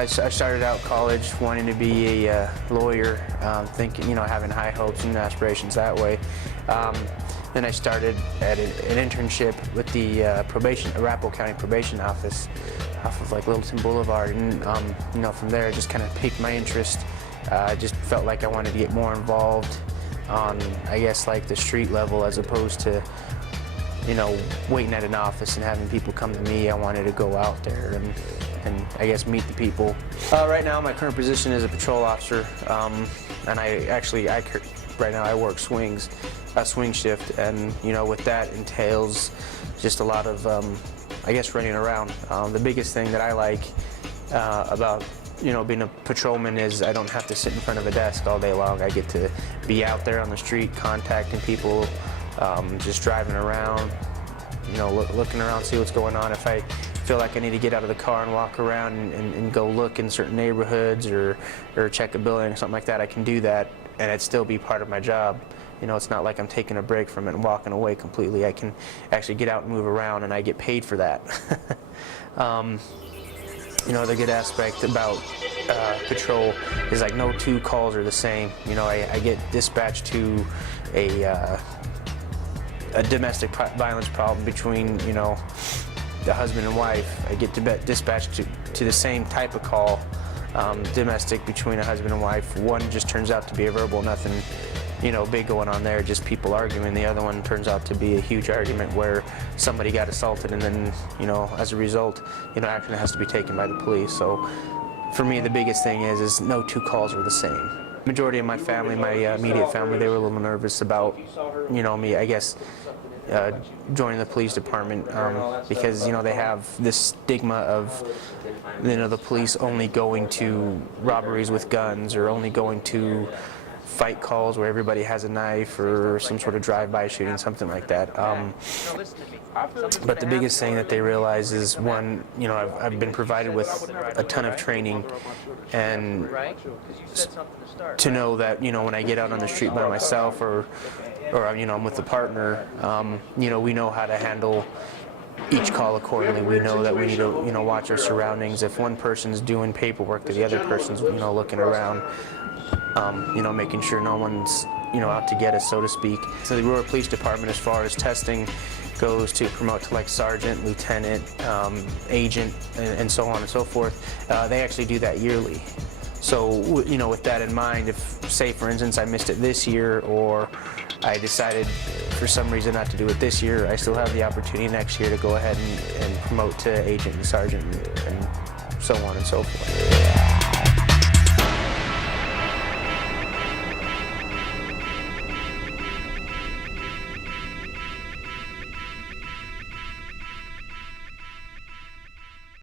I started out college wanting to be a lawyer, thinking, having high hopes and aspirations that way. Then I started at an internship with the Arapahoe County Probation Office off of like Littleton Boulevard, and from there it just kind of piqued my interest. I just felt like I wanted to get more involved on, I guess, like the street level as opposed to, waiting at an office and having people come to me. I wanted to go out there and I guess meet the people. Right now my current position is a patrol officer, and right now I work swing shift, and with that entails just a lot of I guess running around. The biggest thing that I like about being a patrolman is I don't have to sit in front of a desk all day long. I get to be out there on the street contacting people, just driving around, looking around, see what's going on. If I feel like I need to get out of the car and walk around and go look in certain neighborhoods or check a building or something like that, I can do that and it'd still be part of my job. It's not like I'm taking a break from it and walking away completely. I can actually get out and move around, and I get paid for that. The good aspect about patrol is like no two calls are the same. I get dispatched to a domestic violence problem between, the husband and wife. I get dispatched to the same type of call, domestic between a husband and wife. One just turns out to be a verbal, nothing, big going on there, just people arguing. The other one turns out to be a huge argument where somebody got assaulted, and then, as a result, action has to be taken by the police. So for me, the biggest thing is no two calls are the same. Majority of my family, my immediate family, they were a little nervous about, me, I guess, joining the police department, because, they have this stigma of, the police only going to robberies with guns, or only going to fight calls where everybody has a knife, or some sort of drive-by shooting, something like that. But the biggest thing that they realize is, one, I've been provided with a ton of training, and to know that, when I get out on the street by myself, or I'm with a partner, we know how to handle each call accordingly. We know that we need to, watch our surroundings. If one person's doing paperwork, the other person's, looking around, making sure no one's, out to get us, so to speak. So the Aurora Police Department, as far as testing goes, to promote to like sergeant, lieutenant, agent, and so on and so forth, they actually do that yearly. So, with that in mind, if, say, for instance, I missed it this year, or I decided for some reason not to do it this year, I still have the opportunity next year to go ahead and promote to agent and sergeant, and so on and so forth.